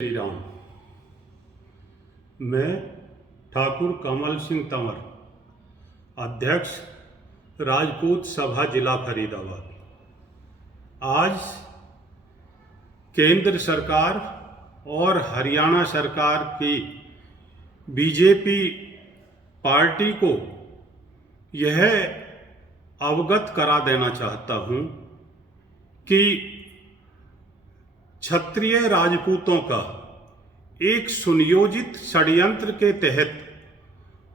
श्री राम। मैं ठाकुर कमल सिंह तंवर, अध्यक्ष राजपूत सभा जिला फरीदाबाद, आज केंद्र सरकार और हरियाणा सरकार की बीजेपी पार्टी को यह अवगत करा देना चाहता हूं कि क्षत्रिय राजपूतों का एक सुनियोजित षड्यंत्र के तहत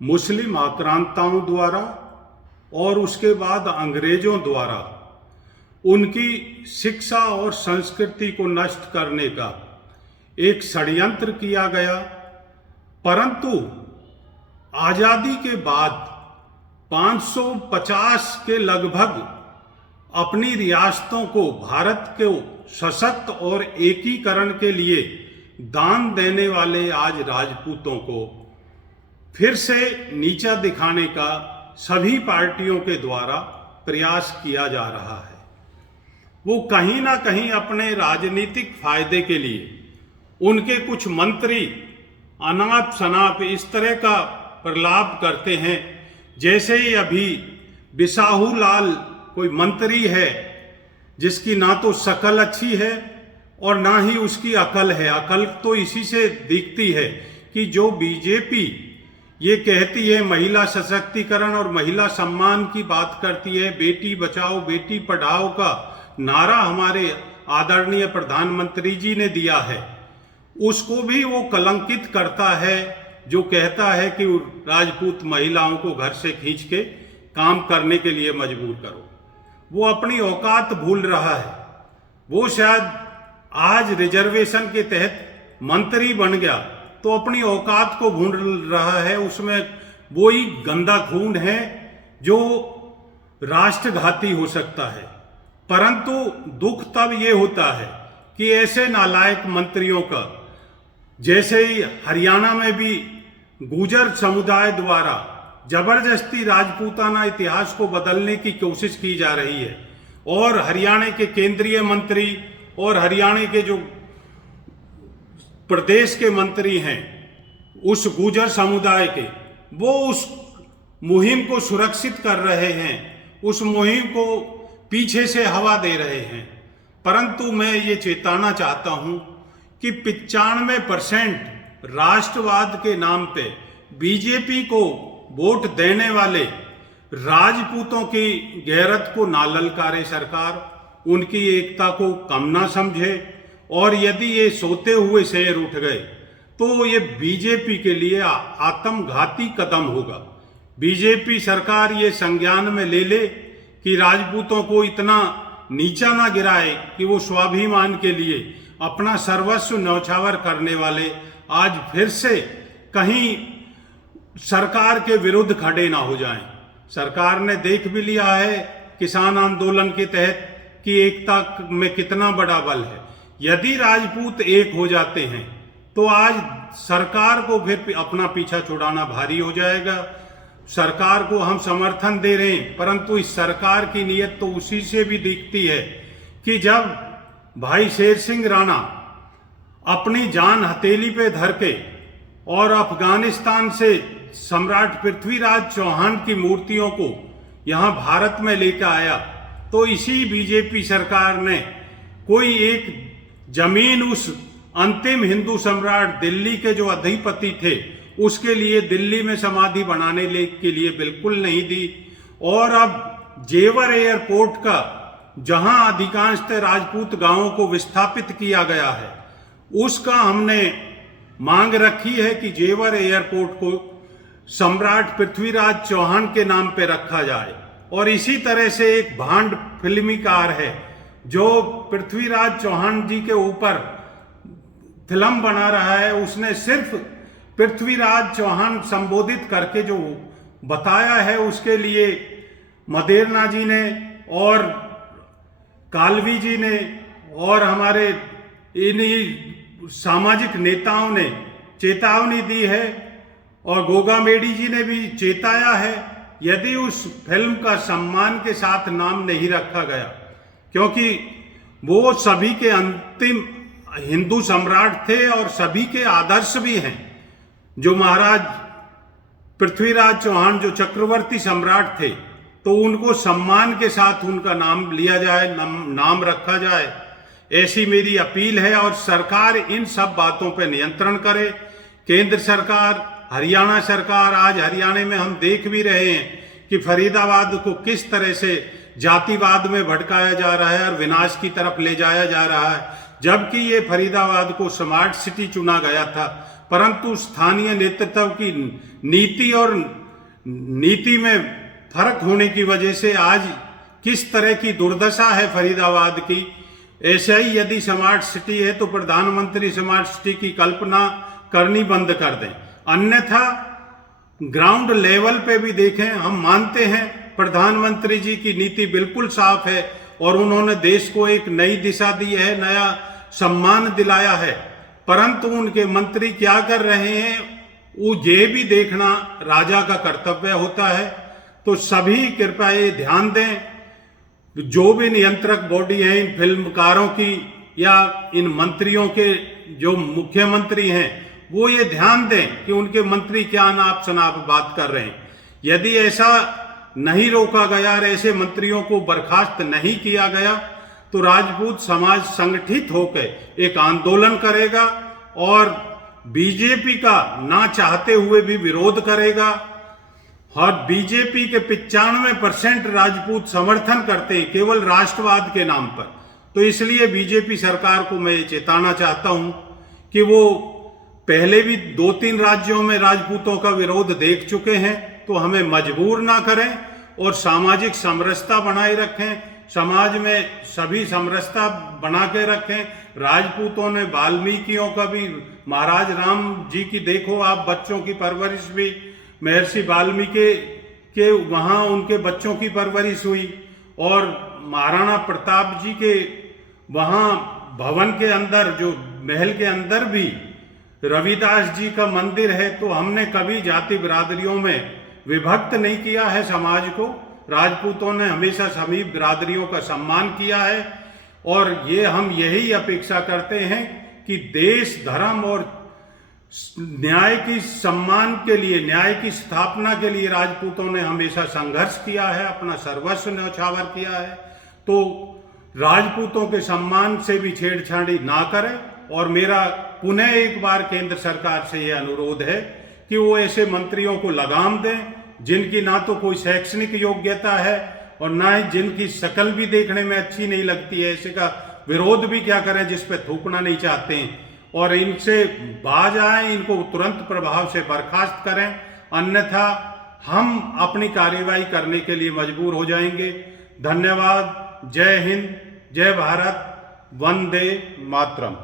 मुस्लिम आक्रांताओं द्वारा और उसके बाद अंग्रेजों द्वारा उनकी शिक्षा और संस्कृति को नष्ट करने का एक षड्यंत्र किया गया। परंतु आज़ादी के बाद 550 के लगभग अपनी रियासतों को भारत को सशक्त और एकीकरण के लिए दान देने वाले आज राजपूतों को फिर से नीचा दिखाने का सभी पार्टियों के द्वारा प्रयास किया जा रहा है। वो कहीं ना कहीं अपने राजनीतिक फायदे के लिए उनके कुछ मंत्री अनाप शनाप इस तरह का प्रलाप करते हैं, जैसे ही अभी बिसाहू लाल कोई मंत्री है जिसकी ना तो शकल अच्छी है और ना ही उसकी अकल है। अकल तो इसी से दिखती है कि जो बीजेपी ये कहती है महिला सशक्तिकरण और महिला सम्मान की बात करती है, बेटी बचाओ बेटी पढ़ाओ का नारा हमारे आदरणीय प्रधानमंत्री जी ने दिया है, उसको भी वो कलंकित करता है, जो कहता है कि राजपूत महिलाओं को घर से खींच के काम करने के लिए मजबूर करो। वो अपनी औकात भूल रहा है। वो शायद आज रिजर्वेशन के तहत मंत्री बन गया तो अपनी औकात को भूल रहा है। उसमें वो ही गंदा खून है जो राष्ट्रघाती हो सकता है। परंतु दुख तब ये होता है कि ऐसे नालायक मंत्रियों का, जैसे ही हरियाणा में भी गुर्जर समुदाय द्वारा जबरदस्ती राजपूताना इतिहास को बदलने की कोशिश की जा रही है, और हरियाणा के केंद्रीय मंत्री और हरियाणा के जो प्रदेश के मंत्री हैं उस गुर्जर समुदाय के, वो उस मुहिम को सुरक्षित कर रहे हैं, उस मुहिम को पीछे से हवा दे रहे हैं। परंतु मैं ये चेताना चाहता हूं कि 95% राष्ट्रवाद के नाम पे बीजेपी को वोट देने वाले राजपूतों की गैरत को ना ललकारे सरकार, उनकी एकता को कम ना समझे, और यदि ये सोते हुए शेर उठ गए तो ये बीजेपी के लिए आत्मघाती कदम होगा। बीजेपी सरकार ये संज्ञान में ले ले कि राजपूतों को इतना नीचा ना गिराए कि वो स्वाभिमान के लिए अपना सर्वस्व न्यौछावर करने वाले आज फिर से कहीं सरकार के विरुद्ध खड़े ना हो जाएं। सरकार ने देख भी लिया है किसान आंदोलन के तहत कि एकता में कितना बड़ा बल है। यदि राजपूत एक हो जाते हैं तो आज सरकार को फिर अपना पीछा छुड़ाना भारी हो जाएगा। सरकार को हम समर्थन दे रहे हैं, परंतु इस सरकार की नीयत तो उसी से भी दिखती है कि जब भाई शेर सिंह राणा अपनी जान हथेली पे धर के और अफगानिस्तान से सम्राट पृथ्वीराज चौहान की मूर्तियों को यहाँ भारत में लेकर आया, तो इसी बीजेपी सरकार ने कोई एक जमीन उस अंतिम हिंदू सम्राट दिल्ली के जो अधिपति थे उसके लिए दिल्ली में समाधि बनाने के लिए बिल्कुल नहीं दी। और अब जेवर एयरपोर्ट का, जहां अधिकांशतः राजपूत गांवों को विस्थापित किया गया है, उसका हमने मांग रखी है कि जेवर एयरपोर्ट को सम्राट पृथ्वीराज चौहान के नाम पे रखा जाए। और इसी तरह से एक भांड फिल्मीकार है जो पृथ्वीराज चौहान जी के ऊपर फिल्म बना रहा है, उसने सिर्फ पृथ्वीराज चौहान संबोधित करके जो बताया है उसके लिए मदेरना जी ने और कालवी जी ने और हमारे इन्हीं सामाजिक नेताओं ने चेतावनी दी है, और गोगा मेडी जी ने भी चेताया है यदि उस फिल्म का सम्मान के साथ नाम नहीं रखा गया, क्योंकि वो सभी के अंतिम हिंदू सम्राट थे और सभी के आदर्श भी हैं। जो महाराज पृथ्वीराज चौहान जो चक्रवर्ती सम्राट थे, तो उनको सम्मान के साथ उनका नाम लिया जाए, नाम रखा जाए, ऐसी मेरी अपील है। और सरकार इन सब बातों पर नियंत्रण करे। केंद्र सरकार, हरियाणा सरकार, आज हरियाणा में हम देख भी रहे हैं कि फरीदाबाद को किस तरह से जातिवाद में भटकाया जा रहा है और विनाश की तरफ ले जाया जा रहा है, जबकि ये फरीदाबाद को स्मार्ट सिटी चुना गया था, परंतु स्थानीय नेतृत्व की नीति और नीति में फर्क होने की वजह से आज किस तरह की दुर्दशा है फरीदाबाद की। ऐसा ही यदि स्मार्ट सिटी है तो प्रधानमंत्री स्मार्ट सिटी की कल्पना करनी बंद कर दें, अन्यथा ग्राउंड लेवल पे भी देखें। हम मानते हैं प्रधानमंत्री जी की नीति बिल्कुल साफ है और उन्होंने देश को एक नई दिशा दी है, नया सम्मान दिलाया है, परंतु उनके मंत्री क्या कर रहे हैं वो ये भी देखना राजा का कर्तव्य होता है। तो सभी कृपया ये ध्यान दें, जो भी नियंत्रक बॉडी है इन फिल्मकारों की या इन मंत्रियों के जो मुख्यमंत्री हैं, वो ये ध्यान दें कि उनके मंत्री क्या नाप शनाप बात कर रहे हैं। यदि ऐसा नहीं रोका गया और ऐसे मंत्रियों को बर्खास्त नहीं किया गया तो राजपूत समाज संगठित होकर एक आंदोलन करेगा और बीजेपी का ना चाहते हुए भी विरोध करेगा। और बीजेपी के 95% राजपूत समर्थन करते हैं केवल राष्ट्रवाद के नाम पर। तो इसलिए बीजेपी सरकार को मैं चेताना चाहता हूं कि वो पहले भी 2-3 राज्यों में राजपूतों का विरोध देख चुके हैं, तो हमें मजबूर ना करें और सामाजिक समरसता बनाए रखें, समाज में सभी समरसता बना के रखें। राजपूतों ने वाल्मीकियों का भी, महाराज राम जी की देखो आप, बच्चों की परवरिश भी महर्षि वाल्मीकि के वहाँ उनके बच्चों की परवरिश हुई, और महाराणा प्रताप जी के वहाँ भवन के अंदर, जो महल के अंदर भी रविदास जी का मंदिर है। तो हमने कभी जाति बिरादरियों में विभक्त नहीं किया है समाज को। राजपूतों ने हमेशा सभी बिरादरियों का सम्मान किया है और ये हम यही अपेक्षा करते हैं कि देश, धर्म और न्याय की सम्मान के लिए, न्याय की स्थापना के लिए राजपूतों ने हमेशा संघर्ष किया है, अपना सर्वस्व न्यौछावर किया है। तो राजपूतों के सम्मान से भी छेड़छाड़ी ना करें। और मेरा पुनः एक बार केंद्र सरकार से यह अनुरोध है कि वो ऐसे मंत्रियों को लगाम दें जिनकी ना तो कोई शैक्षणिक योग्यता है और ना ही जिनकी शक्ल भी देखने में अच्छी नहीं लगती है। ऐसे का विरोध भी क्या करें जिस पे थूकना नहीं चाहते हैं, और इनसे बाज आए, इनको तुरंत प्रभाव से बर्खास्त करें, अन्यथा हम अपनी कार्यवाही करने के लिए मजबूर हो जाएंगे। धन्यवाद। जय हिंद, जय भारत, वंदे मातरम।